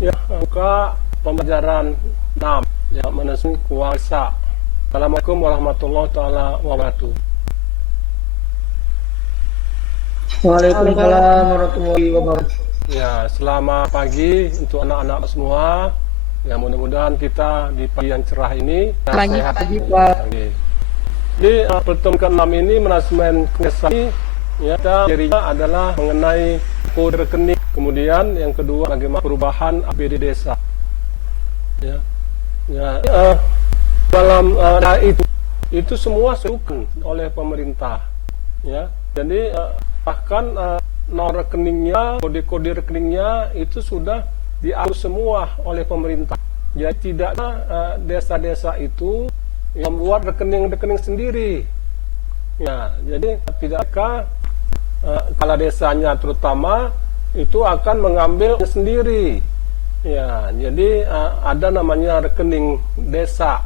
Ya, buka pembelajaran 6 ya, mengenai kuasa. Assalamualaikum warahmatullahi taala wabarakatuh. Waalaikumsalam warahmatullahi wabarakatuh. Ya, selamat pagi untuk anak-anak semua. Ya, mudah-mudahan kita di pagi yang cerah ini sehat. Pagi, Pak. Oke. Jadi pertemuan ke-6 ini manajemen desa ini ya, cirinya adalah mengenai kode rekening. Kemudian yang kedua bagaimana perubahan APBD desa. Ya. Dalam itu semua didukung oleh pemerintah. Ya. Jadi bahkan nomor rekeningnya, kode-kode rekeningnya itu sudah diatur semua oleh pemerintah. Jadi tidak desa-desa itu membuat rekening-rekening sendiri. Ya, jadi tidakkah kepala desanya terutama itu akan mengambil sendiri. Ya, jadi ada namanya rekening desa.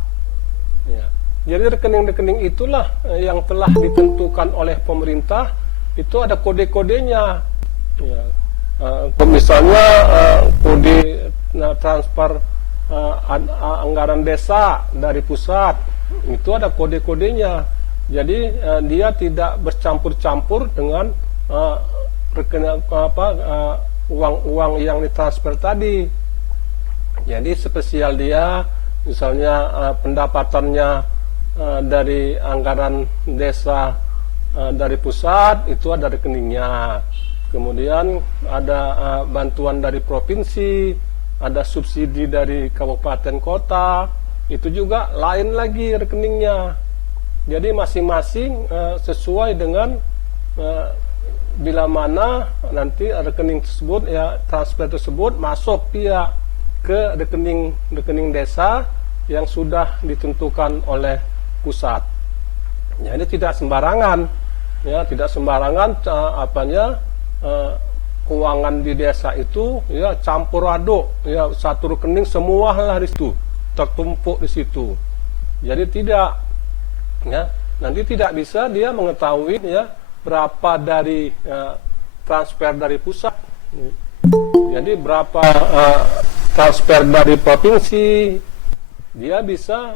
Ya. Jadi rekening-rekening itulah yang telah ditentukan oleh pemerintah, itu ada kode-kodenya. Ya. Misalnya kode transfer anggaran desa dari pusat, itu ada kode-kodenya. Jadi dia tidak bercampur-campur dengan rekening uang-uang yang ditransfer tadi. Jadi spesial dia, misalnya pendapatannya dari anggaran desa dari pusat, itu ada rekeningnya. Kemudian ada bantuan dari provinsi, ada subsidi dari kabupaten kota, itu juga lain lagi rekeningnya. Jadi masing-masing sesuai dengan bila mana nanti rekening tersebut, ya transfer tersebut masuk dia ke rekening desa yang sudah ditentukan oleh pusat. Jadi tidak sembarangan, ya tidak sembarangan keuangan di desa itu ya campur aduk, ya satu rekening semua lah di situ, tertumpuk di situ. Jadi tidak, ya nanti tidak bisa dia mengetahui ya berapa dari transfer dari pusat, jadi berapa transfer dari provinsi, dia bisa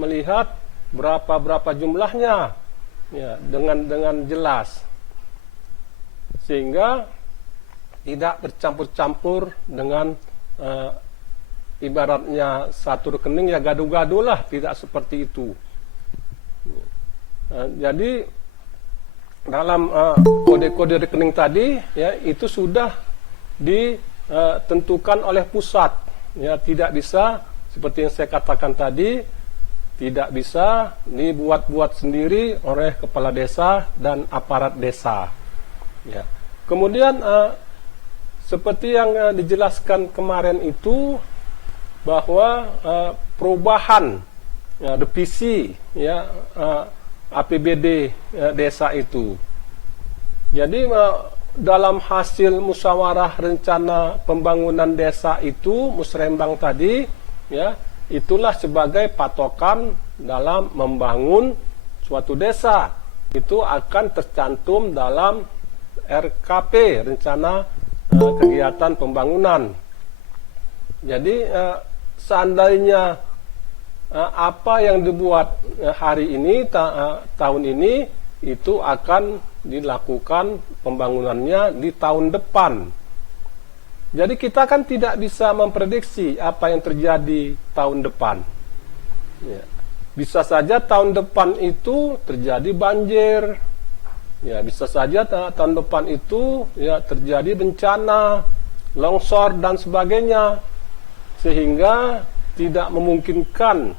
melihat berapa jumlahnya ya dengan jelas, sehingga tidak bercampur-campur dengan ibaratnya satu rekening ya gaduh-gaduh lah, tidak seperti itu. Jadi dalam kode-kode rekening tadi ya itu sudah ditentukan oleh pusat, ya tidak bisa seperti yang saya katakan tadi, tidak bisa dibuat-buat sendiri oleh kepala desa dan aparat desa. Ya. Kemudian seperti yang dijelaskan kemarin itu, bahwa perubahan ya, revisi ya APBD desa itu. Jadi dalam hasil musyawarah rencana pembangunan desa itu, musrembang tadi, ya itulah sebagai patokan dalam membangun suatu desa. Itu akan tercantum dalam RKP, rencana kegiatan pembangunan. Jadi seandainya apa yang dibuat hari ini, tahun ini, itu akan dilakukan pembangunannya di tahun depan. Jadi kita kan tidak bisa memprediksi apa yang terjadi tahun depan. Ya. Bisa saja tahun depan itu terjadi banjir. Ya, bisa saja tahun depan itu ya terjadi bencana, longsor dan sebagainya, sehingga tidak memungkinkan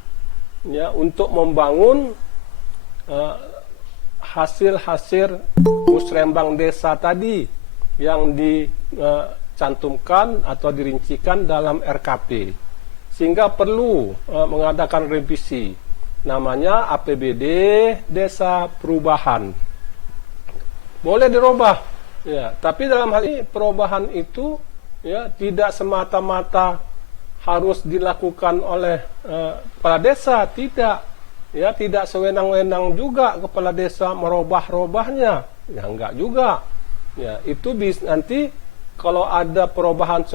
ya untuk membangun hasil-hasil musrembang desa tadi yang dicantumkan atau dirincikan dalam RKP, sehingga perlu mengadakan revisi, namanya APBD desa perubahan. Boleh dirubah ya, tapi dalam hal ini perubahan itu ya tidak semata-mata harus dilakukan oleh kepala desa, tidak. Ya, tidak sewenang-wenang juga kepala desa merubah-rubahnya. Ya, enggak juga. Ya, itu nanti kalau ada perubahan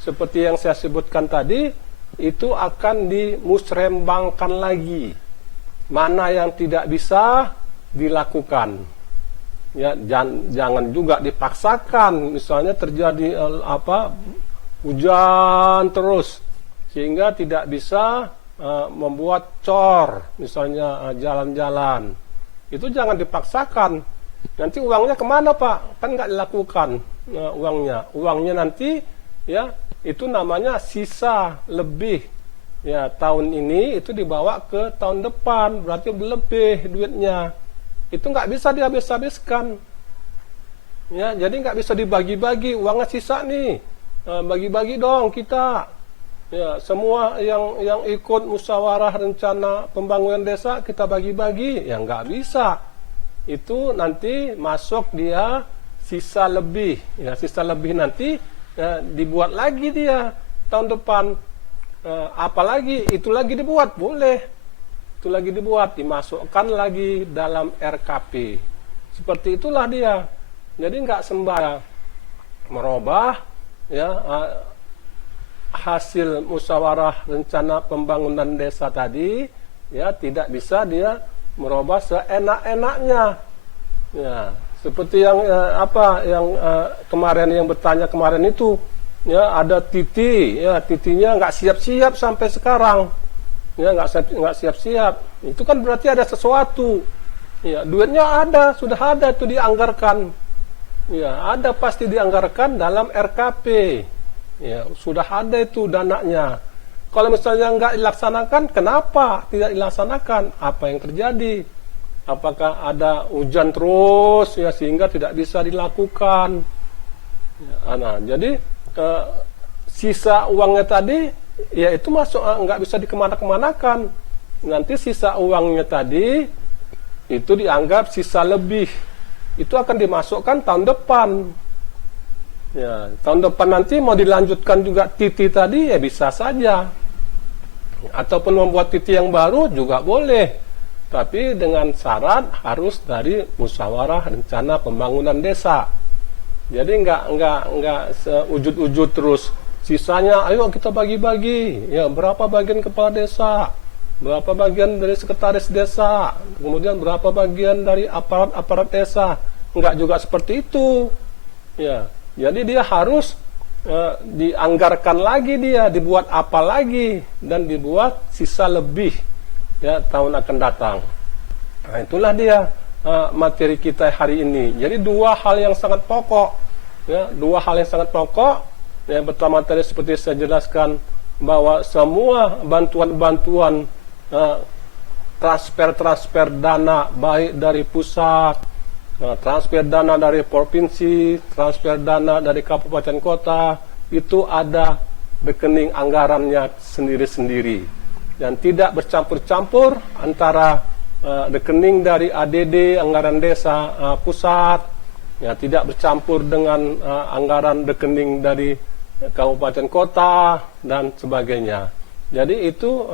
seperti yang saya sebutkan tadi, itu akan dimusrembangkan lagi. Mana yang tidak bisa dilakukan. Ya, jangan juga dipaksakan. Misalnya terjadi hujan terus sehingga tidak bisa membuat cor, misalnya jalan-jalan. Itu jangan dipaksakan. Nanti uangnya kemana, Pak? Kan nggak dilakukan uangnya nanti ya itu namanya sisa lebih. Ya, tahun ini itu dibawa ke tahun depan, berarti lebih duitnya. Itu nggak bisa dihabis-habiskan. Ya, jadi nggak bisa dibagi-bagi, uangnya sisa nih. Bagi-bagi dong kita. Ya, semua yang ikut musyawarah rencana pembangunan desa kita bagi-bagi, ya nggak bisa. Itu nanti masuk dia sisa lebih, ya sisa lebih nanti dibuat lagi dia tahun depan. Apalagi itu lagi dibuat boleh, itu lagi dibuat dimasukkan lagi dalam RKP. Seperti itulah dia. Jadi nggak sembarang merubah ya hasil musyawarah rencana pembangunan desa tadi, ya tidak bisa dia merubah seenak-enaknya. Ya, seperti yang kemarin yang bertanya kemarin itu, ya ada Titi, ya Titinya nggak siap-siap sampai sekarang, ya nggak siap-siap. Itu kan berarti ada sesuatu. Ya, duitnya ada, sudah ada itu dianggarkan. Ya, ada pasti dianggarkan dalam RKP. Ya, sudah ada itu dananya. Kalau misalnya nggak dilaksanakan, kenapa tidak dilaksanakan? Apa yang terjadi? Apakah ada hujan terus ya sehingga tidak bisa dilakukan? Ya, nah, jadi sisa uangnya tadi, ya itu masuk nggak bisa dikemana-kemanakan. Nanti sisa uangnya tadi itu dianggap sisa lebih. Itu akan dimasukkan tahun depan. Ya, tahun depan nanti mau dilanjutkan juga Titi tadi ya bisa saja. Ataupun membuat Titi yang baru juga boleh. Tapi dengan syarat harus dari musyawarah rencana pembangunan desa. Jadi enggak seujud-ujud terus. Sisanya ayo kita bagi-bagi. Ya, berapa bagian kepala desa? Berapa bagian dari sekretaris desa? Kemudian berapa bagian dari aparat-aparat desa? Enggak juga seperti itu. Ya. Jadi dia harus dianggarkan lagi, dia dibuat apa lagi dan dibuat sisa lebih ya tahun akan datang. Nah, itulah dia materi kita hari ini. Jadi dua hal yang sangat pokok, ya dua hal yang sangat pokok. Yang pertama tadi seperti saya jelaskan bahwa semua bantuan-bantuan transfer dana baik dari pusat, transfer dana dari provinsi, transfer dana dari kabupaten kota, itu ada rekening anggarannya sendiri-sendiri. Dan tidak bercampur-campur antara rekening dari ADD, anggaran desa pusat, ya, tidak bercampur dengan anggaran rekening dari kabupaten kota, dan sebagainya. Jadi itu,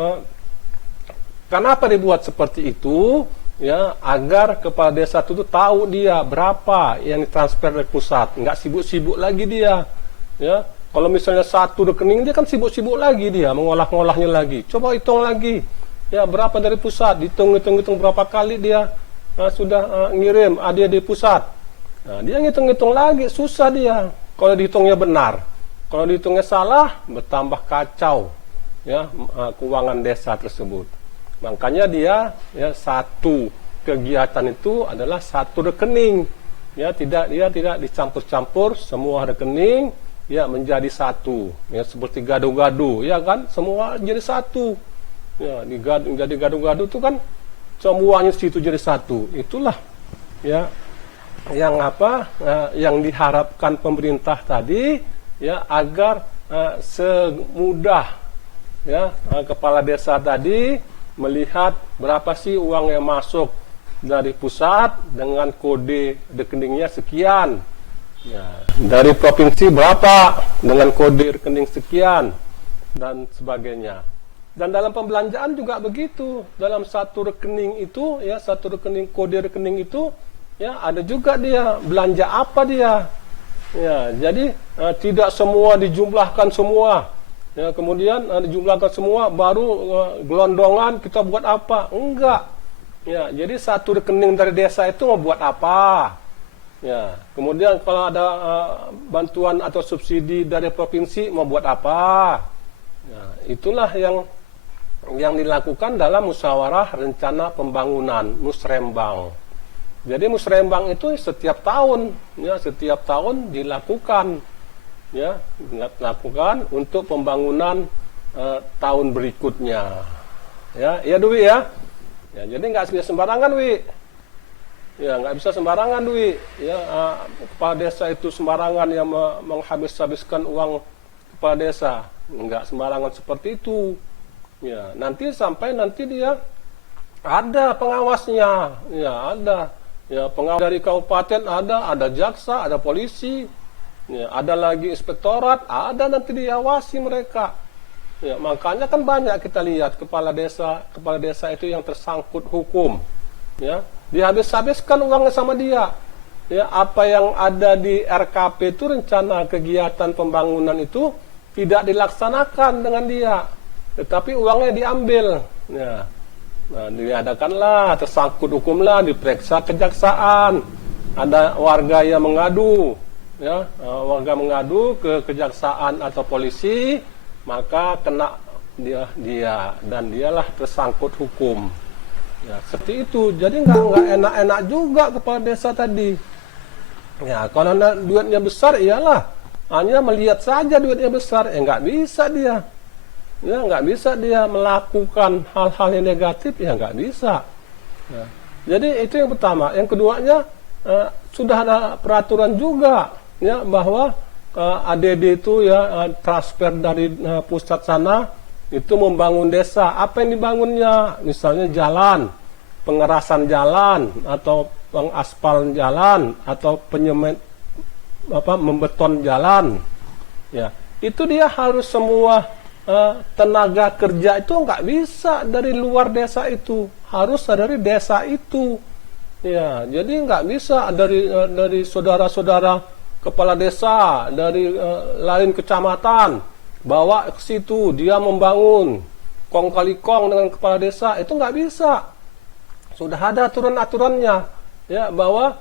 kenapa dibuat seperti itu? Ya, agar kepala desa itu tahu dia berapa yang ditransfer dari pusat, nggak sibuk-sibuk lagi dia. Ya, kalau misalnya satu rekening dia kan sibuk-sibuk lagi dia mengolah-ngolahnya lagi. Coba hitung lagi, ya berapa dari pusat, hitung berapa kali dia sudah ngirim ADD pusat. Nah, dia ngitung-ngitung lagi, susah dia. Kalau dihitungnya benar, kalau dihitungnya salah, bertambah kacau ya keuangan desa tersebut. Makanya dia ya satu kegiatan itu adalah satu rekening. Ya, dia tidak dicampur-campur semua rekening ya menjadi satu. Ya seperti gado-gado, ya kan? Semua jadi satu. Ya, jadi gado-gado itu kan semuanya situ jadi satu. Itulah ya yang diharapkan pemerintah tadi ya agar semudah ya kepala desa tadi melihat berapa sih uang yang masuk dari pusat dengan kode rekeningnya sekian. Ya, dari provinsi berapa dengan kode rekening sekian dan sebagainya. Dan dalam pembelanjaan juga begitu. Dalam satu rekening itu ya satu rekening kode rekening itu ya ada juga dia belanja apa dia. Ya, jadi tidak semua dijumlahkan semua. Ya, kemudian dijumlahkan semua baru gelondongan kita buat apa? Enggak. Ya, jadi satu rekening dari desa itu mau buat apa? Ya, kemudian kalau ada bantuan atau subsidi dari provinsi mau buat apa? Ya, itulah yang dilakukan dalam musyawarah rencana pembangunan musrembang. Jadi musrembang itu setiap tahun, ya setiap tahun dilakukan, ya dilakukan untuk pembangunan tahun berikutnya. Ya Dwi ya. Ya jadi nggak bisa sembarangan Wi. Ya nggak bisa sembarangan Dwi. Ya kepala desa itu sembarangan yang menghabis-habiskan uang kepala desa, nggak sembarangan seperti itu. Ya, nanti dia ada pengawasnya, ya ada, ya pengawas dari kabupaten ada jaksa, ada polisi, ya ada lagi inspektorat, ada nanti diawasi mereka. Ya, makanya kan banyak kita lihat kepala desa itu yang tersangkut hukum, ya dihabis-habiskan uangnya sama dia. Ya, apa yang ada di RKP itu rencana kegiatan pembangunan itu tidak dilaksanakan dengan dia. Tetapi uangnya diambil. Ya. Nah, diadakanlah, tersangkut hukumlah, diperiksa kejaksaan. Ada warga yang mengadu, ya, warga mengadu ke kejaksaan atau polisi, maka kena dia dan dialah tersangkut hukum. Ya, seperti itu. Jadi nggak enak-enak juga kepala desa tadi. Ya, kalau duitnya besar, iyalah. Hanya melihat saja duitnya besar, nggak bisa dia. Ya nggak bisa dia melakukan hal-hal yang negatif, ya nggak bisa. Ya. Jadi itu yang pertama. Yang keduanya sudah ada peraturan juga, ya bahwa ADD itu ya transfer dari pusat sana itu membangun desa. Apa yang dibangunnya? Misalnya jalan, pengerasan jalan atau pengaspal jalan atau membeton jalan. Ya itu dia harus semua tenaga kerja itu nggak bisa dari luar desa itu, harus dari desa itu. Ya, jadi nggak bisa dari saudara-saudara kepala desa dari lain kecamatan bawa ke situ dia membangun kong kali kong dengan kepala desa, itu nggak bisa. Sudah ada aturan-aturannya, ya bahwa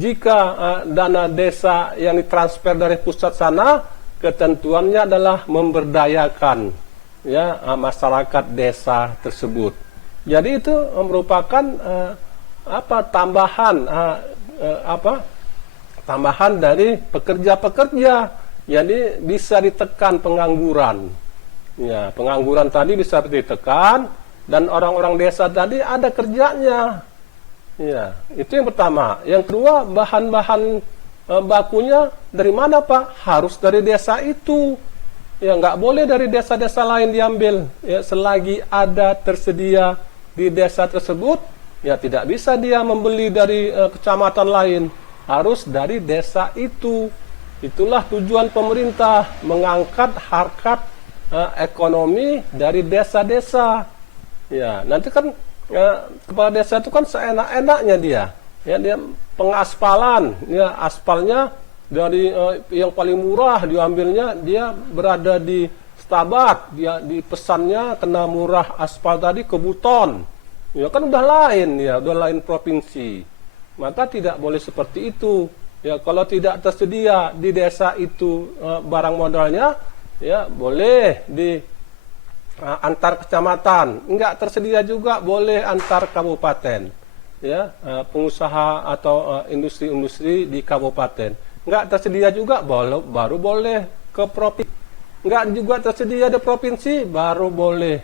jika dana desa yang ditransfer dari pusat sana, ketentuannya adalah memberdayakan ya masyarakat desa tersebut. Jadi itu merupakan tambahan dari pekerja-pekerja. Jadi bisa ditekan pengangguran. Ya, pengangguran tadi bisa ditekan dan orang-orang desa tadi ada kerjanya. Ya, itu yang pertama. Yang kedua, bahan-bahan bakunya dari mana Pak? Harus dari desa itu. Ya nggak boleh dari desa-desa lain diambil. Ya selagi ada tersedia di desa tersebut, ya tidak bisa dia membeli dari kecamatan lain. Harus dari desa itu. Itulah tujuan pemerintah mengangkat harkat ekonomi dari desa-desa. Ya nanti kan kepala desa itu kan seenak-enaknya dia. Ya dia pengaspalan, ya aspalnya dari yang paling murah diambilnya, dia berada di Stabat, dia dipesannya kena murah aspal tadi ke Buton. Ya kan udah lain ya, udah lain provinsi. Maka tidak boleh seperti itu. Ya kalau tidak tersedia di desa itu barang modalnya, ya boleh di antar kecamatan. Enggak tersedia juga boleh antar kabupaten. Ya, pengusaha atau industri-industri di kabupaten. Enggak tersedia juga baru boleh ke provinsi. Enggak juga tersedia di provinsi baru boleh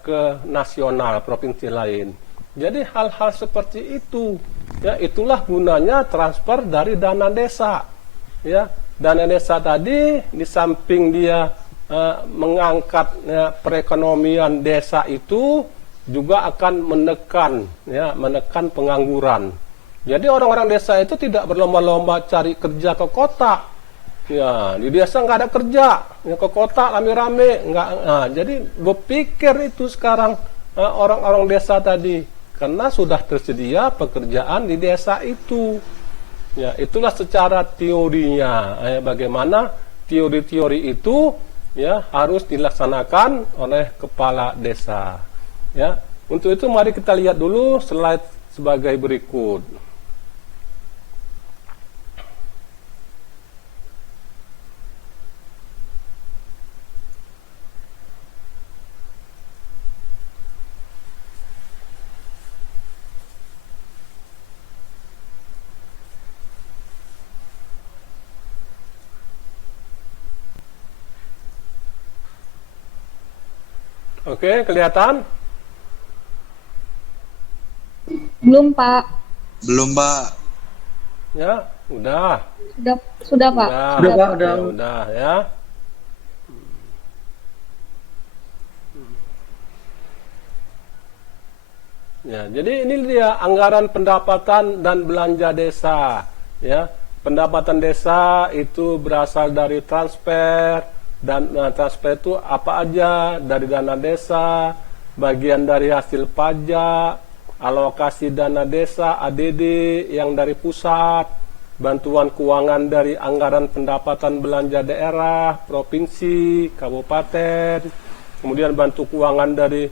ke nasional provinsi lain. Jadi hal-hal seperti itu, ya itulah gunanya transfer dari dana desa. Ya, dana desa tadi di samping dia mengangkat perekonomian desa itu juga akan menekan pengangguran. Jadi orang-orang desa itu tidak berlomba-lomba cari kerja ke kota. Ya, di desa nggak ada kerja, ya ke kota rame-rame nggak. Nah, jadi berpikir itu sekarang orang-orang desa tadi karena sudah tersedia pekerjaan di desa itu. Ya, itulah secara teorinya. Bagaimana teori-teori itu ya harus dilaksanakan oleh kepala desa. Ya, untuk itu mari kita lihat dulu slide sebagai berikut. Oke, kelihatan? Belum, Pak. Belum, Pak. Ya, udah. Sudah, Pak. Udah, Pak. ya, udah ya. Ya, jadi ini dia anggaran pendapatan dan belanja desa. Ya, pendapatan desa itu berasal dari transfer dan transfer itu apa aja dari dana desa, bagian dari hasil pajak, alokasi dana desa ADD yang dari pusat, bantuan keuangan dari anggaran pendapatan belanja daerah, provinsi, kabupaten, kemudian bantu keuangan dari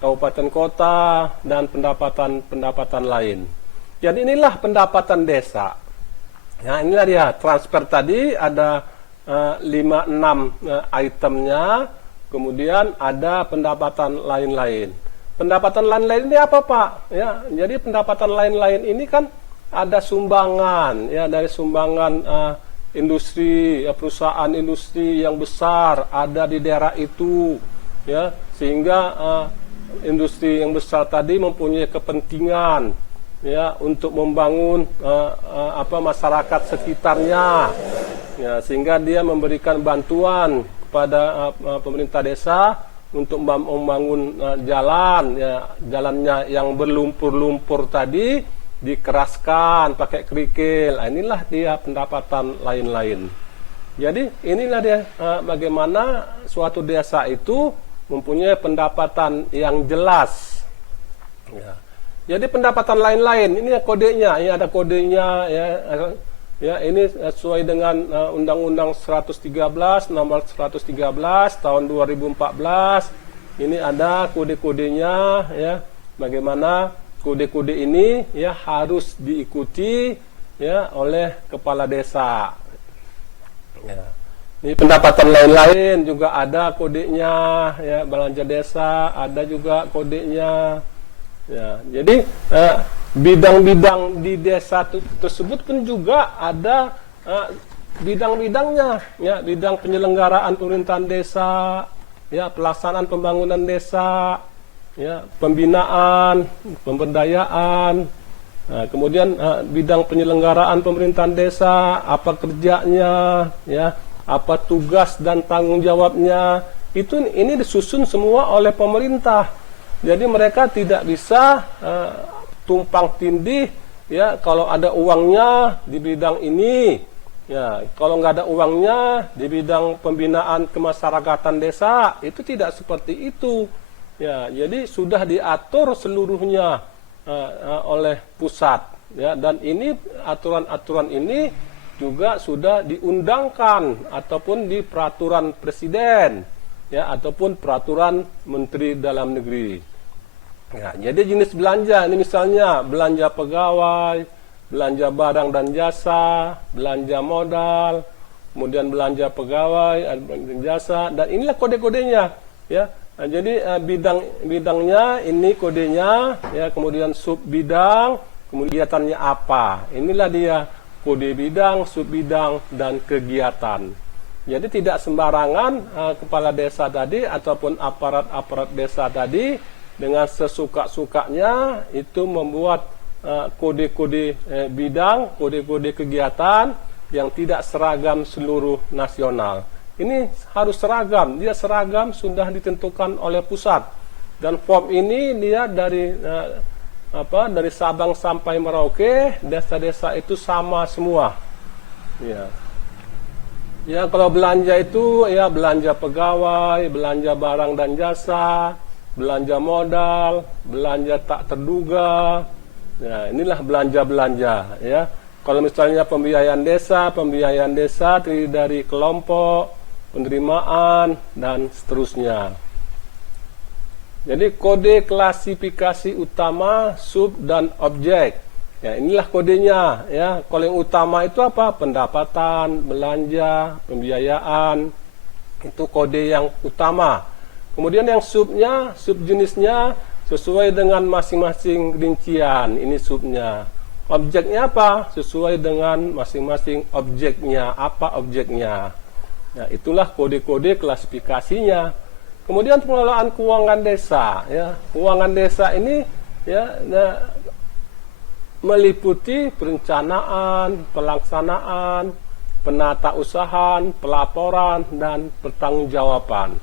kabupaten kota dan pendapatan lain. Jadi inilah pendapatan desa. Ya, inilah dia transfer tadi ada 5-6 itemnya, kemudian ada pendapatan lain-lain. Pendapatan lain-lain ini apa, Pak? Ya, jadi pendapatan lain-lain ini kan ada sumbangan ya dari sumbangan industri, perusahaan industri yang besar ada di daerah itu. Ya, sehingga industri yang besar tadi mempunyai kepentingan ya untuk membangun masyarakat sekitarnya ya, sehingga dia memberikan bantuan kepada pemerintah desa untuk membangun jalan ya, jalannya yang berlumpur-lumpur tadi dikeraskan pakai kerikil. Inilah dia pendapatan lain-lain. Jadi inilah dia bagaimana suatu desa itu mempunyai pendapatan yang jelas. Ya. Jadi pendapatan lain-lain ini kodenya, ini ada kodenya ya ini sesuai dengan Undang-Undang 113 nomor 113 tahun 2014. Ini ada kode-kodenya ya. Bagaimana kode-kode ini ya harus diikuti ya oleh kepala desa. Ya. Ini pendapatan lain-lain juga ada kodenya ya, belanja desa ada juga kodenya ya. Jadi bidang-bidang di desa tersebut pun juga ada bidang-bidangnya ya, bidang penyelenggaraan pemerintahan desa ya, pelaksanaan pembangunan desa ya, pembinaan, pemberdayaan. Nah, kemudian bidang penyelenggaraan pemerintahan desa apa kerjanya ya, apa tugas dan tanggung jawabnya, ini disusun semua oleh pemerintah. Jadi mereka tidak bisa tumpang tindih ya, kalau ada uangnya di bidang ini ya, kalau nggak ada uangnya di bidang pembinaan kemasyarakatan desa, itu tidak seperti itu ya. Jadi sudah diatur seluruhnya oleh pusat ya, dan ini aturan-aturan ini juga sudah diundangkan ataupun di peraturan presiden ya, ataupun peraturan menteri dalam negeri ya. Jadi jenis belanja ini misalnya belanja pegawai, belanja barang dan jasa, belanja modal, kemudian belanja pegawai dan jasa, dan inilah kode-kodenya ya. Nah, jadi bidangnya ini kodenya ya, kemudian sub bidang, kemudian kegiatannya apa, inilah dia kode bidang, sub bidang, dan kegiatan. Jadi tidak sembarangan kepala desa tadi ataupun aparat-aparat desa tadi dengan sesuka-sukanya itu membuat kode-kode bidang, kode-kode kegiatan yang tidak seragam seluruh nasional. Ini harus seragam, dia seragam sudah ditentukan oleh pusat. Dan form ini dia dari Sabang sampai Merauke, desa-desa itu sama semua. Ya. Ya, kalau belanja itu ya belanja pegawai, belanja barang dan jasa, belanja modal, belanja tak terduga. Ya, inilah belanja-belanja ya. Kalau misalnya pembiayaan desa terdiri dari kelompok, penerimaan, dan seterusnya. Jadi kode klasifikasi utama, sub, dan objek. Ya, inilah kodenya. Ya, kalau yang utama itu apa? Pendapatan, belanja, pembiayaan. Itu kode yang utama. Kemudian yang subnya, subjenisnya sesuai dengan masing-masing rincian. Ini subnya. Objeknya apa? Sesuai dengan masing-masing objeknya. Apa objeknya? Nah, itulah kode-kode klasifikasinya. Kemudian pengelolaan keuangan desa. Ya, keuangan desa ini ya, meliputi perencanaan, pelaksanaan, penatausahaan, pelaporan, dan pertanggungjawaban.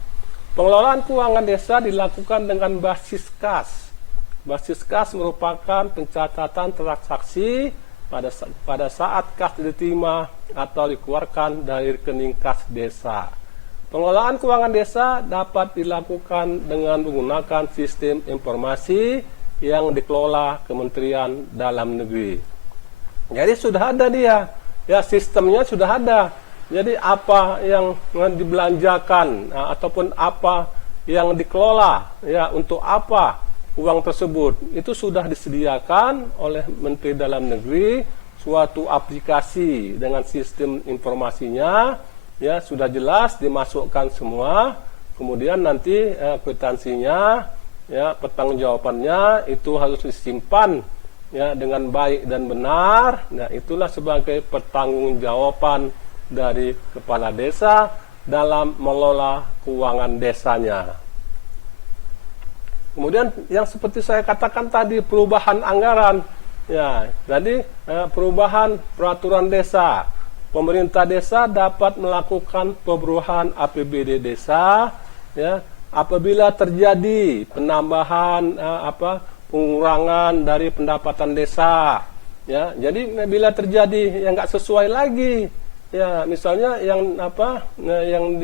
Pengelolaan keuangan desa dilakukan dengan basis kas. Basis kas merupakan pencatatan transaksi pada saat kas diterima atau dikeluarkan dari rekening kas desa. Pengelolaan keuangan desa dapat dilakukan dengan menggunakan sistem informasi yang dikelola Kementerian Dalam Negeri. Jadi sudah ada dia, ya sistemnya sudah ada. Jadi apa yang dibelanjakan ataupun apa yang dikelola, ya untuk apa uang tersebut itu sudah disediakan oleh Menteri Dalam Negeri, suatu aplikasi dengan sistem informasinya, ya sudah jelas dimasukkan semua. Kemudian nanti kwitansinya, ya pertanggungjawabannya itu harus disimpan ya dengan baik dan benar. Nah, itulah sebagai pertanggungjawaban dari kepala desa dalam mengelola keuangan desanya. Kemudian yang seperti saya katakan tadi, perubahan anggaran. Ya, jadi perubahan peraturan desa. Pemerintah desa dapat melakukan perubahan APBD desa, ya, apabila terjadi penambahan pengurangan dari pendapatan desa. Ya, jadi bila terjadi yang nggak sesuai lagi, ya misalnya yang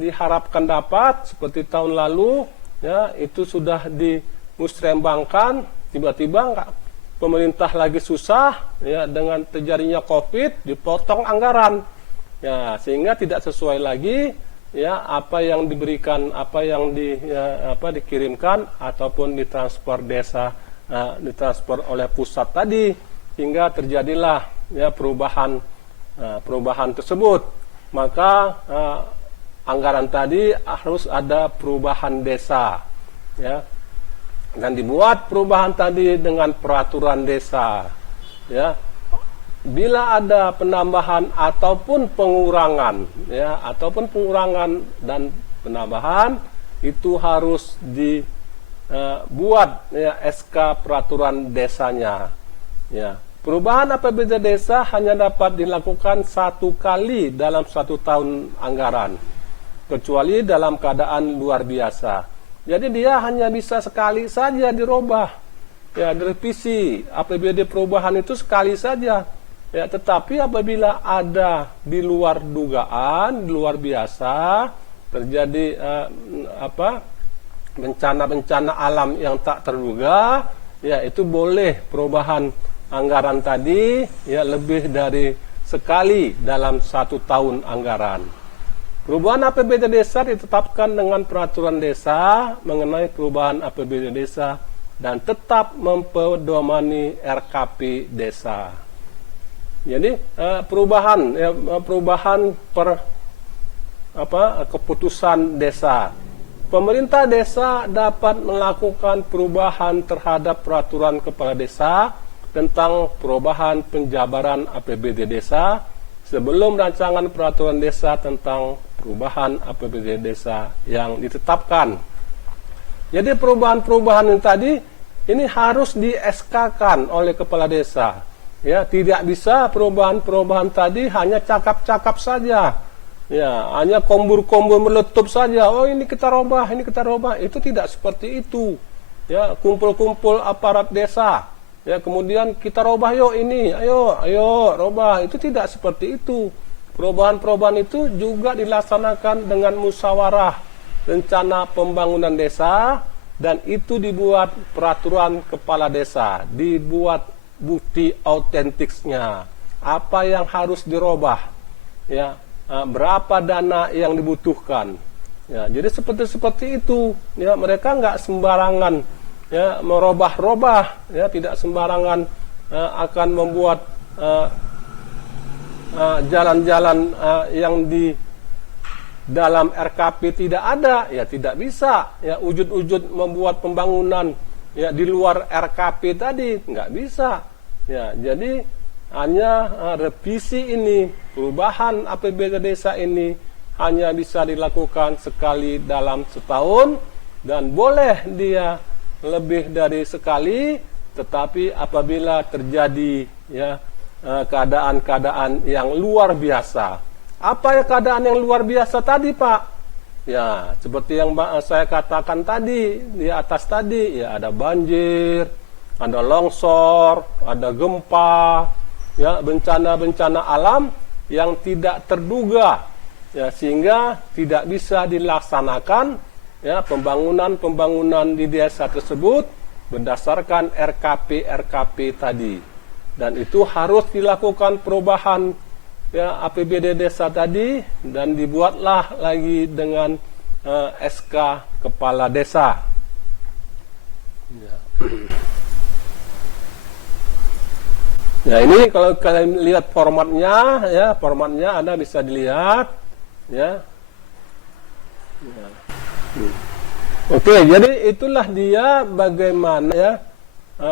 diharapkan dapat seperti tahun lalu, ya itu sudah dimusrembangkan, tiba-tiba pemerintah lagi susah, ya dengan terjadinya COVID dipotong anggaran, ya sehingga tidak sesuai lagi, ya apa yang diberikan, apa yang dikirimkan ataupun ditransfer desa, ditransfer oleh pusat tadi, hingga terjadilah ya perubahan tersebut. Maka anggaran tadi harus ada perubahan desa, ya, dan dibuat perubahan tadi dengan peraturan desa, ya. Bila ada penambahan ataupun pengurangan, ya, ataupun pengurangan dan penambahan itu harus dibuat ya SK peraturan desanya, ya. Perubahan APBD desa hanya dapat dilakukan 1 kali dalam 1 tahun anggaran, kecuali dalam keadaan luar biasa. Jadi dia hanya bisa sekali saja dirubah, ya direvisi. APBD perubahan itu sekali saja. Ya, tetapi apabila ada di luar dugaan, di luar biasa, terjadi bencana-bencana alam yang tak terduga, ya itu boleh perubahan anggaran tadi ya lebih dari sekali dalam 1 tahun anggaran. Perubahan APBD desa ditetapkan dengan peraturan desa mengenai perubahan APBD desa dan tetap mempedomani RKP desa. Jadi perubahan keputusan desa. Pemerintah desa dapat melakukan perubahan terhadap peraturan kepala desa tentang perubahan penjabaran APBD desa sebelum rancangan peraturan desa tentang perubahan APBD desa yang ditetapkan. Jadi perubahan-perubahan yang tadi ini harus di-SK-kan oleh kepala desa. Ya, tidak bisa perubahan-perubahan tadi hanya cakap-cakap saja. Ya, hanya kombur-kombur meletup saja. Oh, ini kita robah, ini kita robah. Itu tidak seperti itu. Ya, kumpul-kumpul aparat desa. Ya, kemudian kita robah yuk ini. Ayo robah. Itu tidak seperti itu. Perubahan-perubahan itu juga dilaksanakan dengan musyawarah rencana pembangunan desa dan itu dibuat peraturan kepala desa, dibuat bukti autentiknya, apa yang harus dirubah, ya, berapa dana yang dibutuhkan. Ya, jadi seperti itu, ya, mereka nggak sembarangan, ya, merubah-rubah, ya, tidak sembarangan akan membuat jalan-jalan yang di dalam RKP tidak ada, ya tidak bisa, ya, ujud-ujud membuat pembangunan, ya, di luar RKP tadi nggak bisa, ya. Jadi hanya revisi ini, perubahan APBD desa ini hanya bisa dilakukan sekali dalam setahun, dan boleh dia lebih dari sekali, tetapi apabila terjadi, ya, keadaan-keadaan yang luar biasa. Apa ya keadaan yang luar biasa tadi, Pak? Ya, seperti yang saya katakan tadi di atas tadi, ya, ada banjir, ada longsor, ada gempa, ya, bencana-bencana alam yang tidak terduga, ya, sehingga tidak bisa dilaksanakan, ya, pembangunan di desa tersebut berdasarkan RKP tadi. Dan itu harus dilakukan perubahan, ya, APBD desa tadi, dan dibuatlah lagi dengan SK kepala desa. Ya. Ya, ini kalau kalian lihat formatnya, ya, formatnya Anda bisa dilihat, ya. Ya. Oke, jadi itulah dia bagaimana, ya,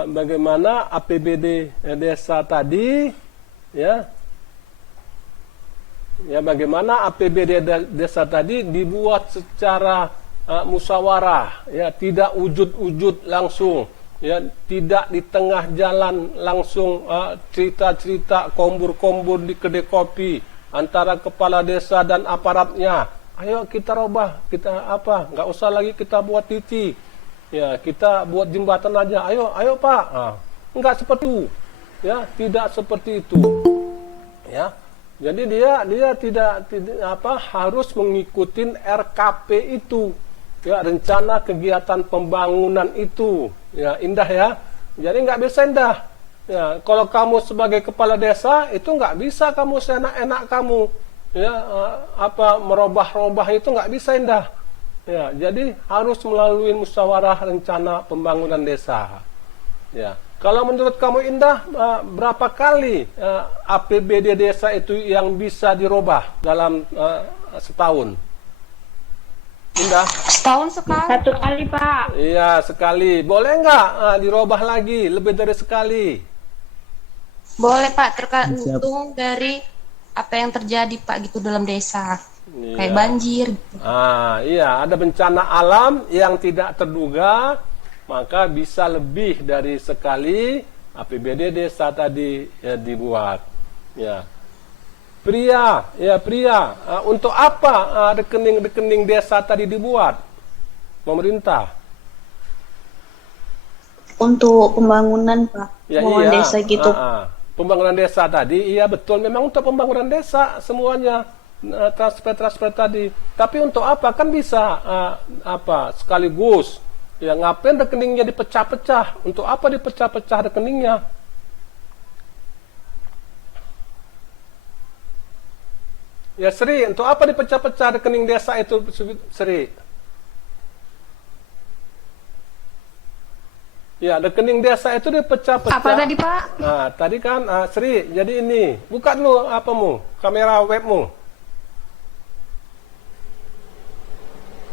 bagaimana APBD desa tadi, ya. Ya, bagaimana APBD desa tadi dibuat secara musyawarah, ya, tidak ujud-ujud langsung, ya, tidak di tengah jalan langsung cerita-cerita kombur-kombur di kedai kopi antara kepala desa dan aparatnya. Ayo kita robah, kita apa? Nggak usah lagi kita buat titik, ya, kita buat jembatan aja. Ayo Pak. Nggak seperti itu, ya, tidak seperti itu, ya. Jadi dia tidak harus mengikuti RKP itu, ya, rencana kegiatan pembangunan itu, ya, indah, ya. Jadi nggak bisa indah, ya. Kalau kamu sebagai kepala desa itu nggak bisa kamu seenak-enak kamu, ya, merubah-rubah itu nggak bisa indah, ya. Jadi harus melalui musyawarah rencana pembangunan desa, ya. Kalau menurut kamu indah, berapa kali APBD desa itu yang bisa dirubah dalam setahun? Indah? Setahun sekali. Satu kali, Pak. Iya, sekali. Boleh nggak dirubah lagi, lebih dari sekali? Boleh Pak, tergantung dari apa yang terjadi Pak gitu dalam desa. Iya. Kayak banjir. Iya, ada bencana alam yang tidak terduga, maka bisa lebih dari sekali APBD desa tadi, ya, dibuat. Ya. Pria, untuk apa rekening desa tadi dibuat? Pemerintah. Untuk pembangunan, Pak. Ya, Pembangunan iya. desa gitu. Pembangunan desa tadi, iya betul, memang untuk pembangunan desa semuanya, transfer tadi. Tapi untuk apa? Kan bisa sekaligus. Ya, ngapain rekeningnya dipecah-pecah? Untuk apa dipecah-pecah rekeningnya? Ya, Sri, untuk apa dipecah-pecah rekening desa itu, Sri? Ya, rekening desa itu dipecah-pecah. Apa tadi Pak? Nah, tadi kan, Sri, jadi ini. Buka dulu kamera webmu.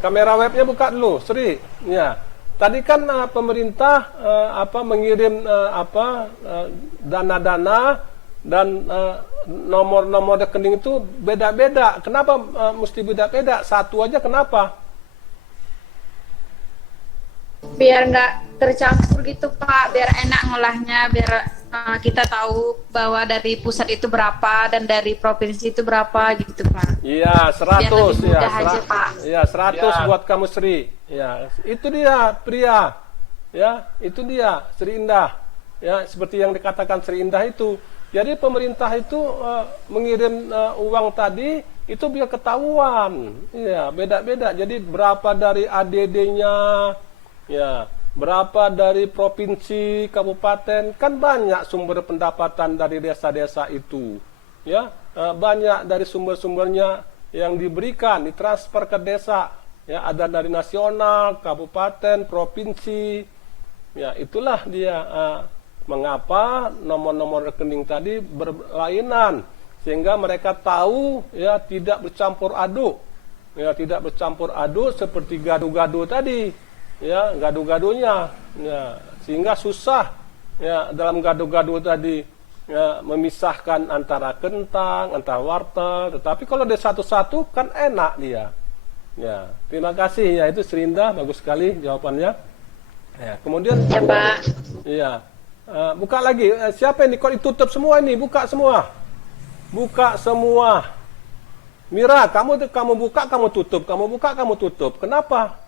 Kamera webnya buka dulu, Sri. Ya. Tadi kan pemerintah mengirim dana-dana dan nomor-nomor rekening itu beda-beda. Kenapa mesti beda-beda? Satu aja kenapa? Biar nggak tercampur gitu Pak, biar enak ngolahnya, biar kita tahu bahwa dari pusat itu berapa dan dari provinsi itu berapa gitu Pak. Iya, 100 Biar lebih ya. mudah aja, Pak. Ya, 100 buat kamu Sri. Ya, itu dia pria. Ya, itu dia Sri Indah. Ya, seperti yang dikatakan Sri Indah itu. Jadi pemerintah itu mengirim uang tadi itu biar ketahuan. Ya, beda-beda. Jadi berapa dari ADD-nya? Ya, berapa dari provinsi, kabupaten, kan banyak sumber pendapatan dari desa-desa itu. Ya, banyak dari sumber-sumbernya yang diberikan, ditransfer ke desa. Ya, ada dari nasional, kabupaten, provinsi. Ya, itulah dia mengapa nomor-nomor rekening tadi berlainan, sehingga mereka tahu ya tidak bercampur aduk. Ya, tidak bercampur aduk seperti gado-gado tadi. Ya, gado-gadonya. Ya, sehingga susah ya dalam gado-gado tadi ya, memisahkan antara kentang, antara wortel. Tetapi kalau dia satu-satu kan enak dia. Ya, terima kasih ya, itu Serinda, bagus sekali jawabannya. Ya, kemudian Ya Pak. iya. Buka lagi. Siapa ini? Kok ditutup semua ini? Buka semua. Buka semua. Mira, kamu buka, kamu tutup. Kamu buka, kamu tutup. Kenapa?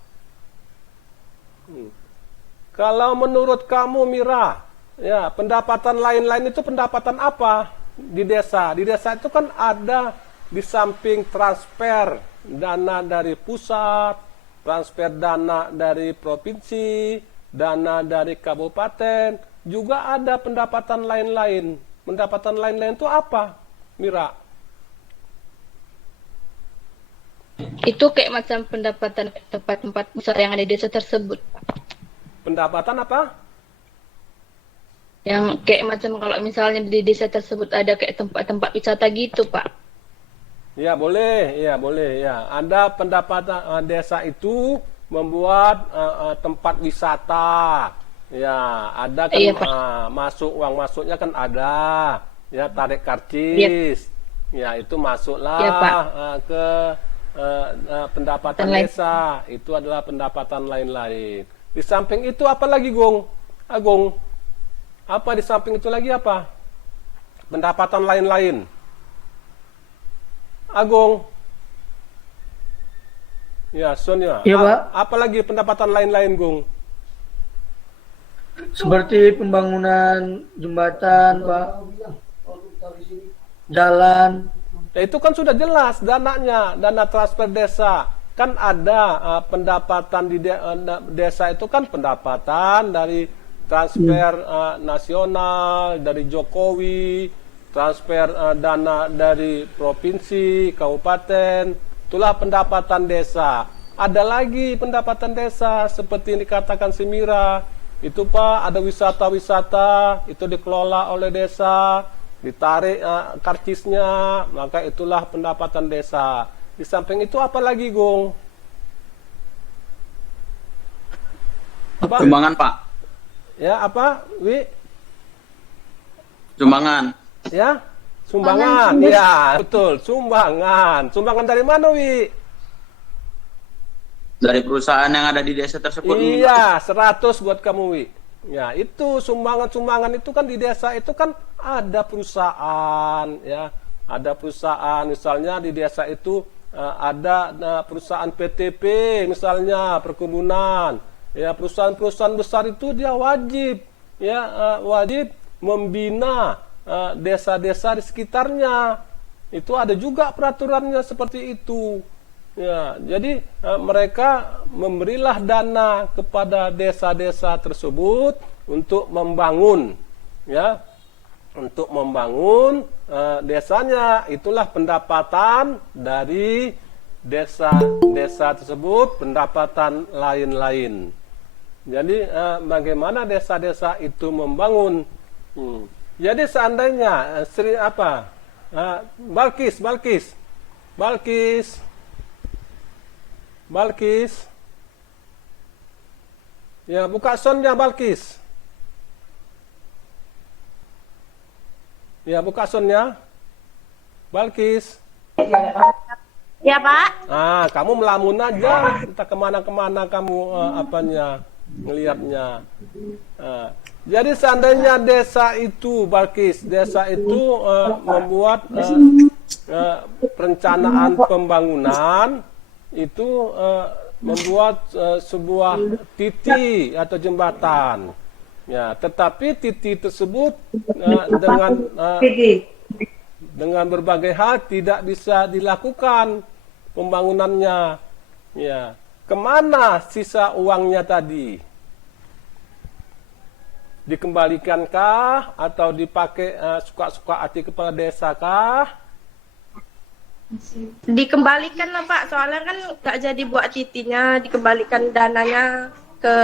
Kalau menurut kamu, Mira, ya, pendapatan lain-lain itu pendapatan apa di desa? Di desa itu kan ada di samping transfer dana dari pusat, transfer dana dari provinsi, dana dari kabupaten, juga ada pendapatan lain-lain. Pendapatan lain-lain itu apa, Mira? Itu kayak macam pendapatan tempat-tempat usaha yang ada di desa tersebut, Pak. Pendapatan apa? Yang kayak macam kalau misalnya di desa tersebut ada kayak tempat-tempat wisata gitu, Pak. Ya boleh, ya boleh, ya. Ada pendapatan desa itu membuat tempat wisata. Ya, ada kan Iya, Pak. masuk uang masuknya kan ada. Ya, tarik karcis. Ya, itu masuklah Iya, Pak. ke pendapatan Dan lain. desa. Itu adalah pendapatan lain-lain. Di samping itu apa lagi, Gong? Agung. Apa di samping itu lagi apa? Pendapatan lain-lain. Agung. Ya, Sonia. Iya, Pak. Apa lagi pendapatan lain-lain, Gung? Seperti pembangunan jembatan, Pak. Jalan. Ya, itu kan sudah jelas dananya, dana transfer desa. Kan ada pendapatan di desa itu kan pendapatan dari transfer nasional, dari Jokowi, transfer dana dari provinsi, kabupaten. Itulah pendapatan desa. Ada lagi pendapatan desa seperti yang dikatakan si Mira. Itu Pak, ada wisata-wisata, itu dikelola oleh desa, ditarik karcisnya, maka itulah pendapatan desa. Di samping itu apa lagi, Gong? Apa? Sumbangan, Pak. Ya, apa? Wi? Sumbangan. Ya? Sumbangan. Ya, betul. Sumbangan. Sumbangan dari mana, Wi? Dari perusahaan yang ada di desa tersebut. Iya, 100 buat kamu, Wi. Ya, itu sumbangan-sumbangan itu kan di desa itu kan ada perusahaan, ya. Ada perusahaan, misalnya di desa itu ada perusahaan PTP, misalnya perkebunan. Ya, perusahaan-perusahaan besar itu dia wajib, ya, wajib membina desa-desa di sekitarnya. Itu ada juga peraturannya seperti itu. Ya, jadi mereka memberilah dana kepada desa-desa tersebut untuk membangun, ya, untuk membangun desanya. Itulah pendapatan dari desa-desa tersebut, pendapatan lain-lain. Jadi bagaimana desa-desa itu membangun? Jadi seandainya Balkis. Ya, buka soundnya Balkis. Ya, buka soundnya. Balkis. Ya, Pak. Kamu melamun aja. Entah kemana-kemana kamu ngelihatnya. Jadi seandainya desa itu, Balkis, desa itu membuat perencanaan pembangunan, itu membuat sebuah titik atau jembatan. Ya, tetapi titik tersebut dengan berbagai hal tidak bisa dilakukan pembangunannya. Ya, kemana sisa uangnya tadi? dikembalikankah atau dipakai suka-suka hati kepala desa kah? Dikembalikan lah Pak, soalnya kan nggak jadi buat titinya, dikembalikan dananya ke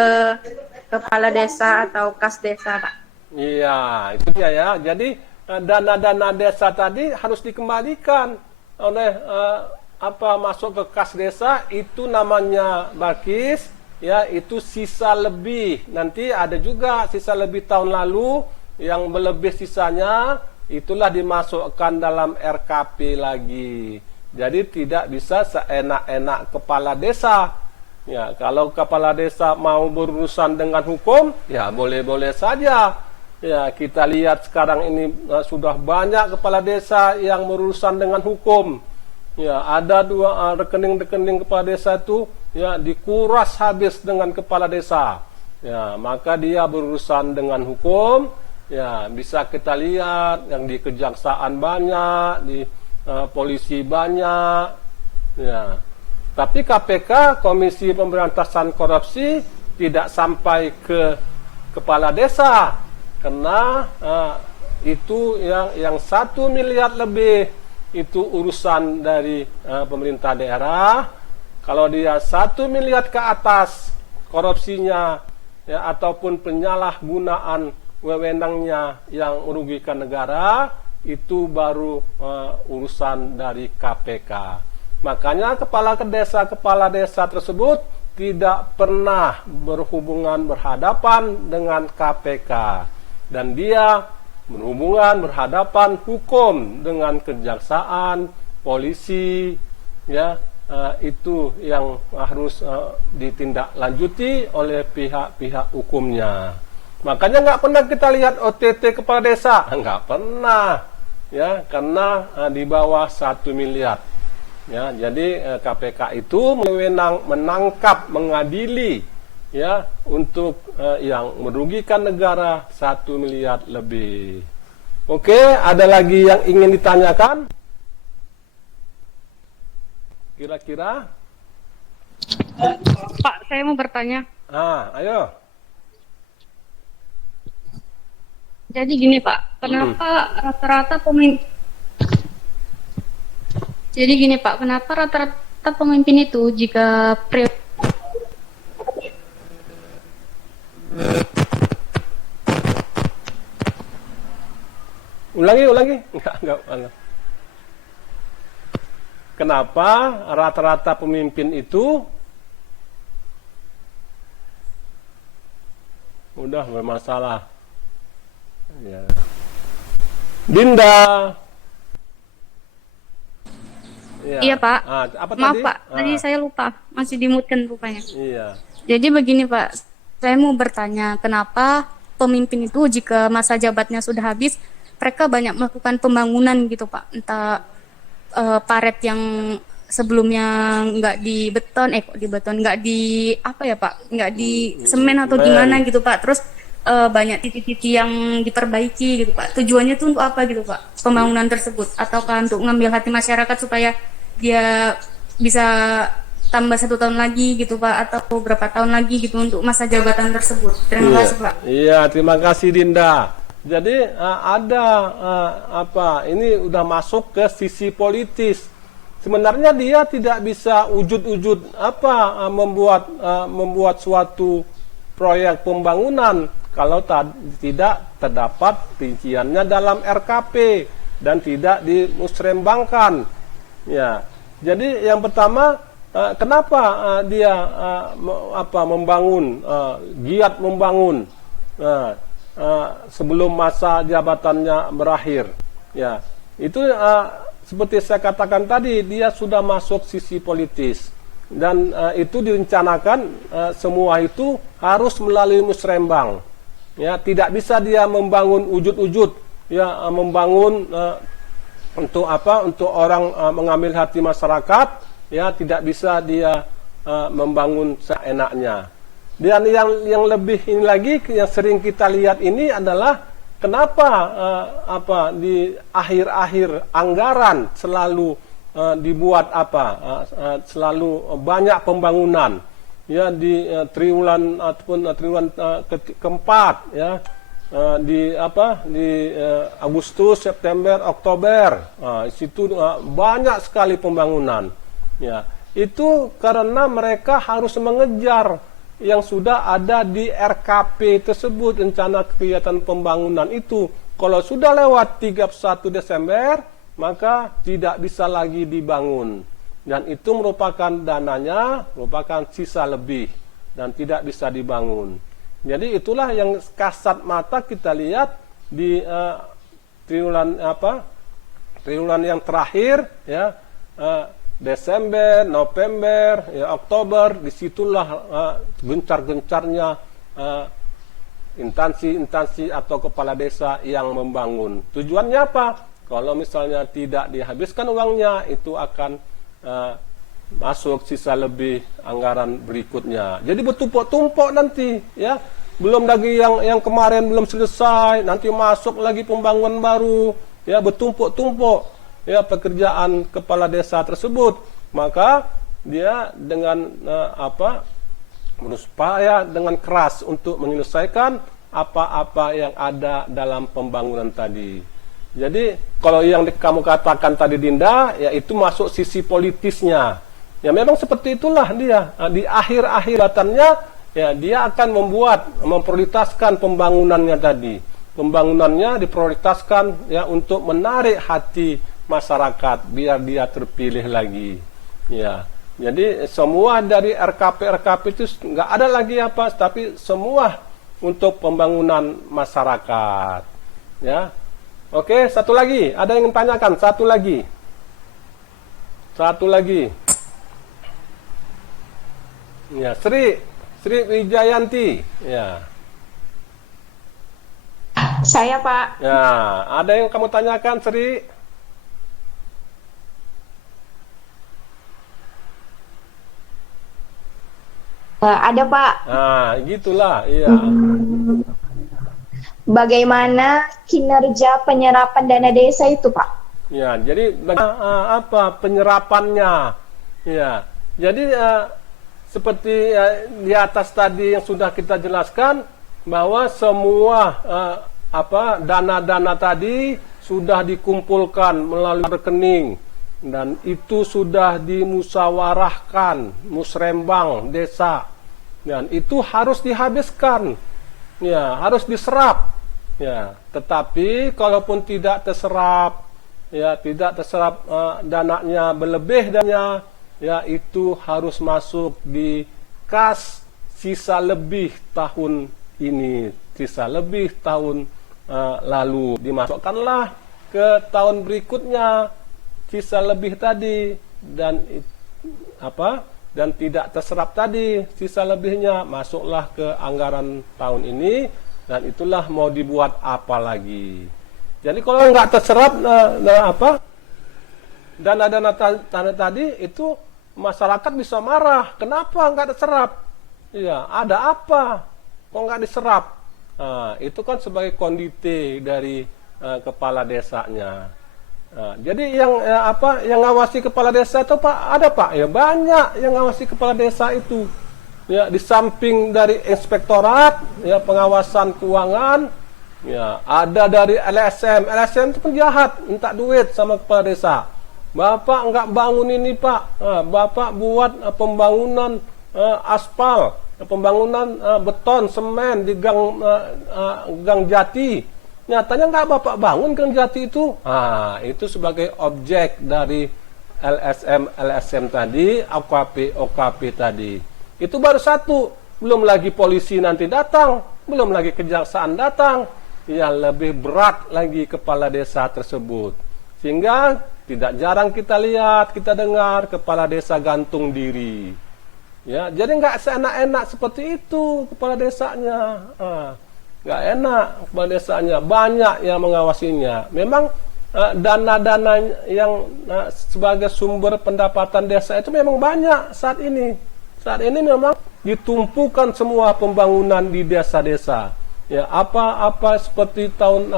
kepala desa atau kas desa Pak. Iya, itu dia ya. Jadi dana-dana desa tadi harus dikembalikan oleh masuk ke kas desa, itu namanya bakis, ya, itu sisa lebih. Nanti ada juga sisa lebih tahun lalu yang melebih sisanya, itulah dimasukkan dalam RKP lagi. Jadi tidak bisa seenak-enak kepala desa. Ya, kalau kepala desa mau berurusan dengan hukum, ya boleh-boleh saja. Ya, kita lihat sekarang ini sudah banyak kepala desa yang berurusan dengan hukum. Ya, ada 2 rekening-rekening kepala desa itu ya dikuras habis dengan kepala desa. Ya, maka dia berurusan dengan hukum. Ya, bisa kita lihat yang di kejaksaan banyak, di polisi banyak. Ya. Tapi KPK, Komisi Pemberantasan Korupsi, tidak sampai ke kepala desa. Karena itu yang 1 miliar lebih itu urusan dari pemerintah daerah. Kalau dia 1 miliar ke atas korupsinya, ya, ataupun penyalahgunaan wewenangnya yang merugikan negara, itu baru urusan dari KPK. Makanya kepala desa tersebut tidak pernah berhadapan dengan KPK, dan dia berhadapan hukum dengan kejaksaan, polisi, ya. Itu yang harus ditindaklanjuti oleh pihak-pihak hukumnya. Makanya nggak pernah kita lihat OTT kepala desa, nggak pernah, ya, karena di bawah 1 miliar. Ya, jadi KPK itu mewenang menangkap, mengadili, ya, untuk yang merugikan negara 1 miliar lebih. Oke, ada lagi yang ingin ditanyakan? Kira-kira? Pak, saya mau bertanya. Ayo. Jadi gini Pak, kenapa rata-rata pemimpin? Jadi gini Pak, kenapa rata-rata pemimpin itu jika Ulangi. Enggak. Kenapa rata-rata pemimpin itu udah bermasalah? Ya. Dinda. Ya. Iya Pak. Apa Maaf tadi? Pak, tadi saya lupa, masih dimutkan rupanya. Iya. Jadi begini Pak, saya mau bertanya, kenapa pemimpin itu jika masa jabatnya sudah habis, mereka banyak melakukan pembangunan gitu Pak, entah paret yang sebelumnya nggak di beton, nggak di apa ya Pak, nggak di semen atau gimana gitu Pak, terus banyak titik-titik yang diperbaiki gitu Pak. Tujuannya tuh untuk apa gitu Pak, pembangunan tersebut? Ataukah untuk ngambil hati masyarakat supaya dia bisa tambah 1 tahun lagi gitu Pak, atau berapa tahun lagi gitu untuk masa jabatan tersebut? Terima kasih Pak. Iya, terima kasih Dinda. Jadi ini udah masuk ke sisi politis. Sebenarnya dia tidak bisa ujud-ujud membuat suatu proyek pembangunan kalau tidak terdapat rinciannya dalam RKP dan tidak dimusrembangkan. Ya, jadi yang pertama, kenapa dia giat membangun sebelum masa jabatannya berakhir? Ya, itu seperti saya katakan tadi, dia sudah masuk sisi politis. Dan itu direncanakan semua itu harus melalui musrembang. Ya, tidak bisa dia membangun ujud-ujud, ya, membangun untuk orang mengambil hati masyarakat, ya, tidak bisa dia membangun seenaknya. Dan yang lebih ini lagi yang sering kita lihat ini adalah kenapa di akhir-akhir anggaran selalu dibuat selalu banyak pembangunan, ya, di triwulan ataupun triwulan keempat, ya, di Agustus, September, Oktober. Di situ banyak sekali pembangunan. Ya, itu karena mereka harus mengejar yang sudah ada di RKP tersebut, rencana kegiatan pembangunan itu. Kalau sudah lewat 31 Desember, maka tidak bisa lagi dibangun. Dan itu merupakan dananya, merupakan sisa lebih dan tidak bisa dibangun. Jadi itulah yang kasat mata kita lihat di triwulan yang terakhir, ya, Desember, November, ya, Oktober. Disitulah gencar-gencarnya instansi atau kepala desa yang membangun. Tujuannya apa? Kalau misalnya tidak dihabiskan uangnya, itu akan masuk sisa lebih anggaran berikutnya. Jadi bertumpuk-tumpuk nanti, ya. Belum lagi yang kemarin belum selesai, nanti masuk lagi pembangunan baru, ya, bertumpuk-tumpuk, ya, pekerjaan kepala desa tersebut. Maka dia dengan berupaya dengan keras untuk menyelesaikan apa-apa yang ada dalam pembangunan tadi. Jadi kalau yang kamu katakan tadi, Dinda, ya itu masuk sisi politisnya. Ya memang seperti itulah dia. Di akhir-akhir batannya, ya dia akan memprioritaskan pembangunannya tadi. Pembangunannya diprioritaskan, ya, untuk menarik hati masyarakat biar dia terpilih lagi. Ya. Jadi semua dari RKP itu nggak ada lagi tapi semua untuk pembangunan masyarakat. Ya. Oke, satu lagi. Ada yang ingin tanyakan? Satu lagi. Ya, Sri Wijayanti. Ya. Saya, Pak. Ya, ada yang kamu tanyakan, Sri? Ada, Pak. Nah, gitulah, iya. Bagaimana kinerja penyerapan dana desa itu, Pak? Ya, jadi apa penyerapannya? Ya, jadi seperti di atas tadi yang sudah kita jelaskan, bahwa semua dana-dana tadi sudah dikumpulkan melalui rekening, dan itu sudah dimusyawarahkan musrembang desa, dan itu harus dihabiskan, ya, harus diserap, ya. Tetapi kalaupun tidak terserap, ya, dananya berlebih dananya, ya, itu harus masuk di kas sisa lebih tahun ini, sisa lebih tahun lalu, dimasukkanlah ke tahun berikutnya sisa lebih tadi, dan tidak terserap tadi sisa lebihnya masuklah ke anggaran tahun ini, dan itulah mau dibuat apa lagi. Jadi kalau nggak terserap dana-dana tadi, itu masyarakat bisa marah. Kenapa nggak terserap? Ya, ada apa? Kok nggak diserap? Nah, itu kan sebagai kondite dari kepala desanya. Nah, jadi yang ngawasi kepala desa itu, Pak, ada, Pak, ya banyak yang ngawasi kepala desa itu. Ya, di samping dari inspektorat, ya, pengawasan keuangan, ya, ada dari LSM. LSM itu penjahat, minta duit sama kepala desa. Bapak nggak bangun ini, Pak. Bapak buat pembangunan aspal, pembangunan beton, semen di gang Jati. Nyatanya nggak Bapak bangun gang Jati itu. Itu sebagai objek dari LSM tadi, OKP tadi. Itu baru satu. Belum lagi polisi nanti datang, belum lagi kejaksaan datang. Yang lebih berat lagi kepala desa tersebut. Sehingga tidak jarang kita lihat, kita dengar kepala desa gantung diri. Ya, jadi nggak seenak-enak seperti itu kepala desanya. Nggak enak kepala desanya, banyak yang mengawasinya. Memang dana-dana yang sebagai sumber pendapatan desa itu memang banyak saat ini. Saat ini memang ditumpukan semua pembangunan di desa-desa. Ya, apa seperti tahun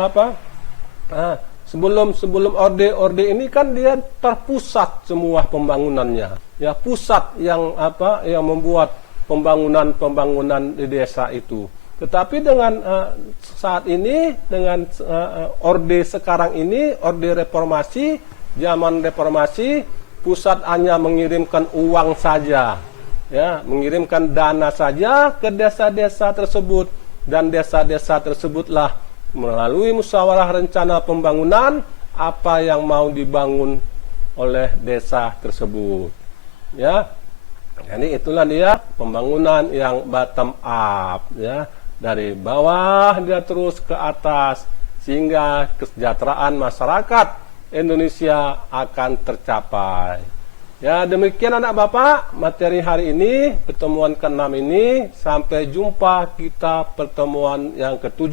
sebelum orde ini kan dia terpusat semua pembangunannya. Ya, pusat yang membuat pembangunan di desa itu. Tetapi dengan saat ini, dengan orde sekarang ini, orde reformasi, zaman reformasi, pusat hanya mengirimkan uang saja, ya, mengirimkan dana saja ke desa-desa tersebut, dan desa-desa tersebutlah melalui musyawarah rencana pembangunan apa yang mau dibangun oleh desa tersebut, ya. Jadi itulah dia pembangunan yang bottom up, ya. Dari bawah dia terus ke atas sehingga kesejahteraan masyarakat Indonesia akan tercapai. Ya, demikian anak Bapak materi hari ini, pertemuan ke-6 ini. Sampai jumpa kita pertemuan yang ke-7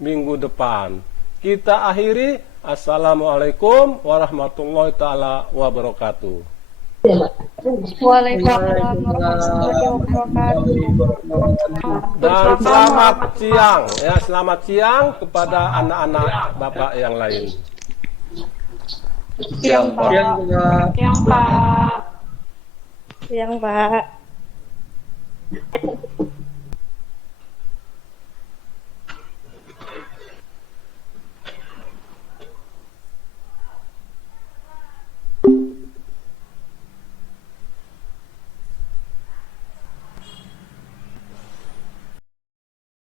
minggu depan. Kita akhiri. Assalamualaikum warahmatullahi taala wabarakatuh. Waalaikumsalam warahmatullahi wabarakatuh. Dan selamat siang, ya, selamat siang kepada anak-anak Bapak yang lain. Siang, Pak. Siang, Pak. Yang Pak.